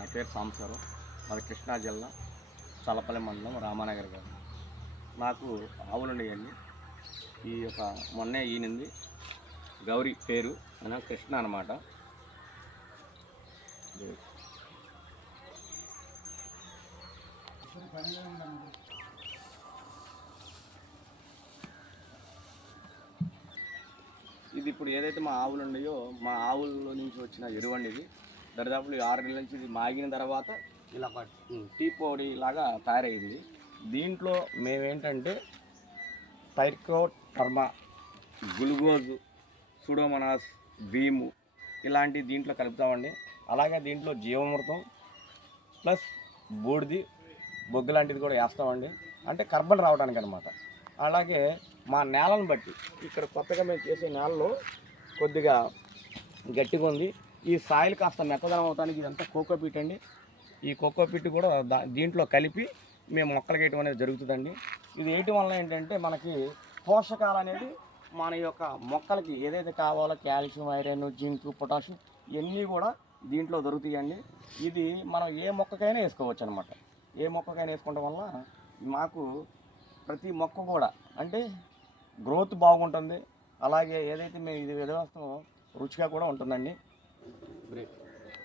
నా పేరు సాంసారు మాది కృష్ణా జిల్లా చల్లపల్లి మండలం రామానగర్ గారు. నాకు ఆవులు ఉండేయండి ఈ యొక్క మొన్నే ఈనింది. గౌరీ పేరు. అని కృష్ణ అనమాట ఇది ఇప్పుడు ఏదైతే మా ఆవులు ఉన్నాయో మా ఆవుల నుంచి వచ్చిన ఎరువు అండి ఇది. దరిదాపులు ఆరు నెలల నుంచి ఇది మాగిన తర్వాత ఇలా టీ పొడి లాగా తయారయ్యింది దీంట్లో మేమేంటంటే టైర్కోట్ టర్మా గ్లూకోజ్ సుడోమనాస్ భీము ఇలాంటి దీంట్లో కలుపుతామండి. అలాగే దీంట్లో జీవామృతం ప్లస్ బూడిది బొగ్గు లాంటిది కూడా వేస్తామండి. అంటే కర్బన్ రావడానికి అనమాట అలాగే మా నేలను బట్టి ఇక్కడ కొత్తగా మేము చేసే నేలలో కొద్దిగా గట్టిగా ఉంది ఈ సాయిల్ కాస్త మెత్తదనం అవడానికి ఇదంతా కోకోపీట్ అండి. ఈ కోకోపీట్ కూడా దా- దీంట్లో కలిపి మేము మొక్కలు వేయటం అనేది జరుగుతుందండి. ఇది వేయటం వల్ల ఏంటంటే మనకి పోషకాలు అనేది మన యొక్క మొక్కలకి ఏదైతే కావాలో కాల్షియం ఐరన్ జింక్ పొటాషియం ఇవన్నీ కూడా దీంట్లో దొరుకుతాయండి. ఇది మనం ఏ మొక్కకైనా వేసుకోవచ్చు అనమాట ఏ మొక్కకైనా వేసుకోవడం వల్ల మాకు ప్రతి మొక్క కూడా అంటే గ్రోత్ బాగుంటుంది. అలాగే ఏదైతే మేము ఇది విధవేస్తామో రుచిగా కూడా ఉంటుందండి. break.